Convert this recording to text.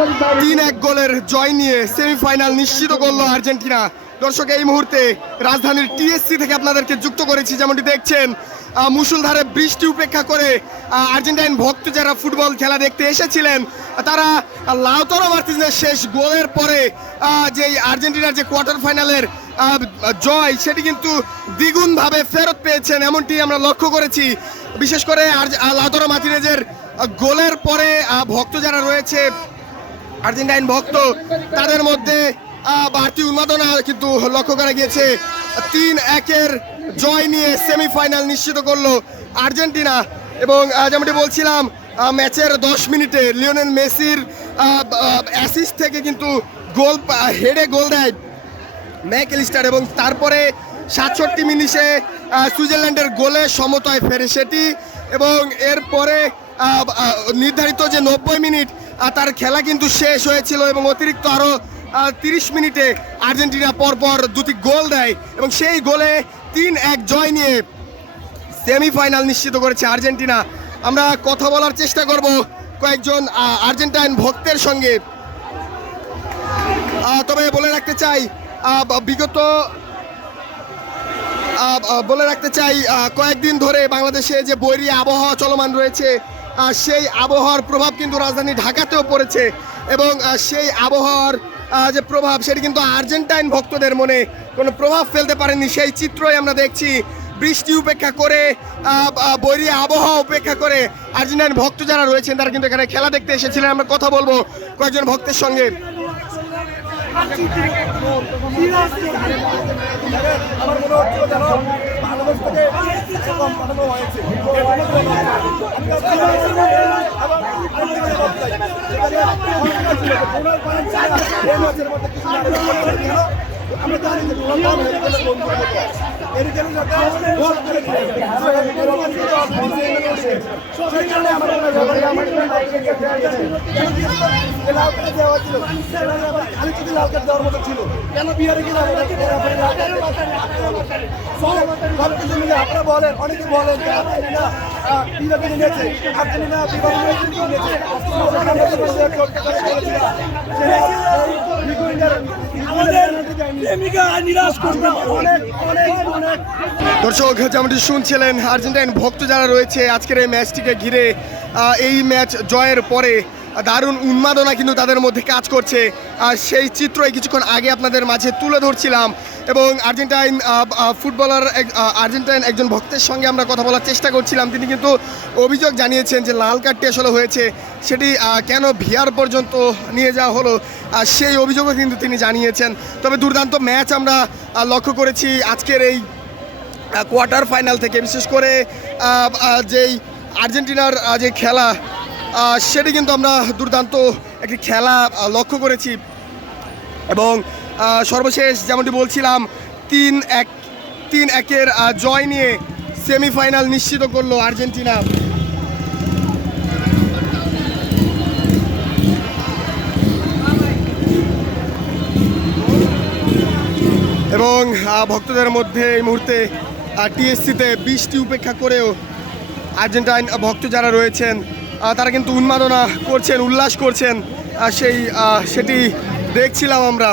3-1 গোলের জয় নিয়ে সেমিফাইনাল নিশ্চিত করলো আর্জেন্টিনা। দর্শক, এই মুহূর্তে রাজধানীর টিএসসি থেকে আপনাদেরকে যুক্ত করেছি। যেমনটি দেখছেন, মুষলধারে বৃষ্টি উপেক্ষা করে আর্জেন্টাইন ভক্ত যারা ফুটবল খেলা দেখতে এসেছিলেন, তারা লাউতারো মার্টিনেজের শেষ গোলের পরে যে আর্জেন্টিনার যে কোয়ার্টার ফাইনালের জয়, সেটি কিন্তু দ্বিগুণভাবে ফেরত পেয়েছেন, এমনটি আমরা লক্ষ্য করেছি। বিশেষ করে লাউতারো মার্টিনেজের গোলের পরে ভক্ত যারা রয়েছে, আর্জেন্টাইন ভক্ত, তাদের মধ্যে বাড়তি উন্মাদনা কিন্তু লক্ষ্য করা গিয়েছে। 3-1 জয় নিয়ে সেমিফাইনাল নিশ্চিত করলো আর্জেন্টিনা। এবং যেমনটি বলছিলাম, ম্যাচের 10 মিনিটে লিওনেল মেসির অ্যাসিস্ট থেকে কিন্তু হেডে গোল দেয় ম্যাকঅ্যালিস্টার, এবং তারপরে 67 মিনিটে সুইজারল্যান্ডের গোলে সমতায় ফেরে সেটি। এবং এরপরে নির্ধারিত যে 90 মিনিট তার খেলা কিন্তু শেষ হয়েছিল, এবং অতিরিক্ত আরও 30 মিনিটে আর্জেন্টিনা পরপর দুটি গোল দেয়, এবং সেই গোলে 3-1 জয় নিয়ে সেমিফাইনাল নিশ্চিত করেছে আর্জেন্টিনা। আমরা কথা বলার চেষ্টা করব কয়েকজন আর্জেন্টাইন ভক্তের সঙ্গে। তবে বলে রাখতে চাই কয়েকদিন ধরে বাংলাদেশে যে বৈরী আবহাওয়া চলমান রয়েছে, সেই আবহাওয়ার প্রভাব কিন্তু রাজধানী ঢাকাতেও পড়েছে, এবং সেই আবহাওয়ার যে প্রভাব, সেটি কিন্তু আর্জেন্টাইন ভক্তদের মনে কোনো প্রভাব ফেলতে পারেনি। সেই চিত্রই আমরা দেখছি। বৃষ্টি উপেক্ষা করে, বৈরী আবহাওয়া উপেক্ষা করে আর্জেন্টাইন ভক্ত যারা রয়েছেন, তারা কিন্তু এখানে খেলা দেখতে এসেছিলেন। আমরা কথা বলবো কয়েকজন ভক্তের সঙ্গে। আমরা জানি যে দেওয়ার মতো ছিল কেন বিহারে গেলে আপনারা বলেন, অনেকে বলেন যে আর্জেন্টিনা বিভাগে নিয়েছে, আর্জেন্টিনা বিভাগে নিয়েছে। দর্শক, যেমনটি শুনছিলেন, আর্জেন্টাইন ভক্ত যারা রয়েছে আজকের এই ম্যাচটিকে ঘিরে, এই ম্যাচ জয়ের পরে দারুণ উন্মাদনা কিন্তু তাদের মধ্যে কাজ করছে। আর সেই চিত্রই কিছুক্ষণ আগে আপনাদের মাঝে তুলে ধরছিলাম। এবং আর্জেন্টাইন একজন ভক্তের সঙ্গে আমরা কথা বলার চেষ্টা করছিলাম। তিনি কিন্তু অভিযোগ জানিয়েছেন যে লাল কার্ডটি আসলে হয়েছে, সেটি কেন ভিআর পর্যন্ত নিয়ে যাওয়া হলো, সেই অভিযোগও কিন্তু তিনি জানিয়েছেন। তবে দুর্দান্ত ম্যাচ আমরা লক্ষ্য করেছি আজকের এই কোয়ার্টার ফাইনাল থেকে। বিশেষ করে যেই আর্জেন্টিনার যে খেলা, সেটি কিন্তু আমরা দুর্দান্ত একটি খেলা লক্ষ্য করেছি। এবং সর্বশেষ যেমনটি বলছিলাম, 3-1 জয় নিয়ে সেমিফাইনাল নিশ্চিত করলো আর্জেন্টিনা। এবং ভক্তদের মধ্যে এই মুহূর্তে টিএসসিতে বৃষ্টি উপেক্ষা করেও আর্জেন্টাইন ভক্ত যারা রয়েছেন, তারা কিন্তু উন্মাদনা করছেন, উল্লাস করছেন, সেটি দেখছিলাম আমরা।